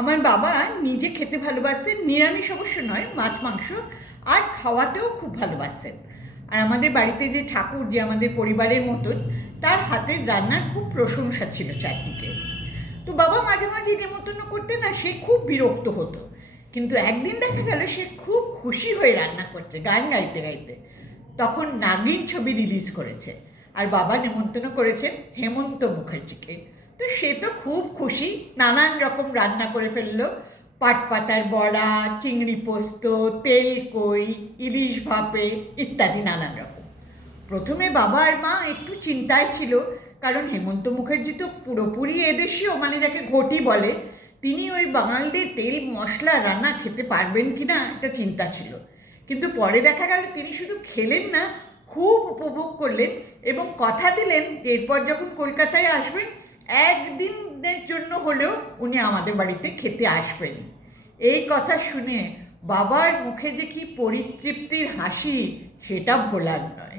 আমার বাবা নিজে খেতে ভালোবাসতেন, নিরামিষ অবশ্য নয়, মাছ মাংস, আর খাওয়াতেও খুব ভালোবাসতেন। আর আমাদের বাড়িতে যে ঠাকুর, যে আমাদের পরিবারের মতন, তার হাতের রান্নার খুব প্রশংসা ছিল চারদিকে। তো বাবা মাঝে মাঝে নেমন্তন্ন করতেন না, সে খুব বিরক্ত হতো। কিন্তু একদিন দেখা গেল সে খুব খুশি হয়ে রান্না করছে গান গাইতে গাইতে। তখন নাগিন ছবি রিলিজ করেছে, আর বাবা নেমন্তন্ন করেছেন হেমন্ত মুখার্জিকে। তো সে তো খুব খুশি, নানান রকম রান্না করে ফেললো। পাট পাতার বড়া, চিংড়ি পোস্ত, তেল কই, ইলিশ ভাপে ইত্যাদি নানান রকম। প্রথমে বাবা আর মা একটু চিন্তায় ছিল, কারণ হেমন্ত মুখার্জি তো পুরোপুরি এদেশীয়, মানে যাকে ঘটি বলে, তিনি ওই বাঙালিদের তেল মশলা রান্না খেতে পারবেন কি না একটা চিন্তা ছিল। কিন্তু পরে দেখা গেল তিনি শুধু খেলেন না, খুব উপভোগ করলেন এবং কথা দিলেন যে এরপর যখন কলকাতায় আসবেন একদিনের জন্য হলেও উনি আমাদের বাড়িতে খেতে আসবেন। এই কথা শুনে বাবার মুখে যে কি পরিতৃপ্তির হাসি, সেটা ভোলার নয়।